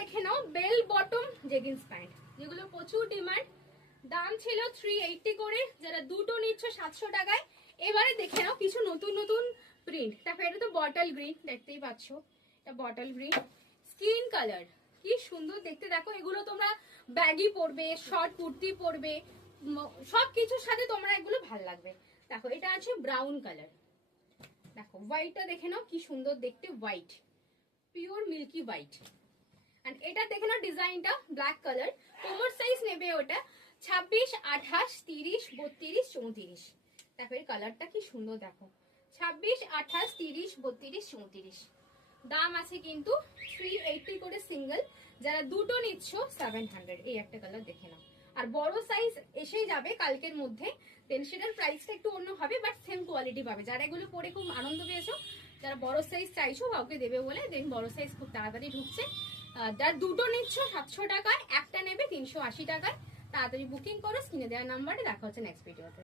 দেখে নাও bell bottom jeggings pant, যেগুলো প্রচুর ডিমান্ড। দাম ছিল 380 করে, যারা দুটো নিচ্ছ 700 টাকায়। এবারে দেখে নাও কিছু নতুন নতুন প্রিন্ট। দেখো এটা তো বটল গ্রিন, দেখতেই পাচ্ছ, এটা বটল গ্রিন স্কিন কালার, কি সুন্দর দেখতে। দেখো এগুলো তোমরা ব্যাগি পরবে, শর্ট কুর্তি পরবে, সবকিছুর সাথে তোমরা এগুলো ভাল লাগবে। দেখো এটা আছে ব্রাউন কালার, দেখো হোয়াইটটা দেখে নাও কি সুন্দর দেখতে, white, pure milky white. And এটা দেখে নাও ডিজাইনটা ব্ল্যাক কালার। কোমর সাইজ নেবে ওটা 26, 28, 30, 32, 34। দেখো এর কালারটা কি সুন্দর, দেখো 26, 28, 30, 32, 34। দাম আছে কিন্তু 380 করে সিঙ্গেল, যারা দুটো নিচ্ছ 700। এই একটা কালার দেখে নাও, আর বড় সাইজ এসেই যাবে কালকের মধ্যে, দেন সেটার প্রাইসটা একটু অন্য হবে, বাট সেম কোয়ালিটি পাবে। যারা এগুলো পরে খুব আনন্দ পেয়েছো, যারা বড় সাইজ চাইছো কাউকে দেবে বলে, দেন বড় সাইজ খুব তাড়াতাড়ি ঢুকছে। যারা দুটো নিচ্ছ 700 টাকায়, একটা নেবে 380 টাকায়। তাড়াতাড়ি বুকিং করো, স্ক্রিনে দেওয়া নাম্বারে। দেখা হচ্ছে নেক্সট ভিডিওতে।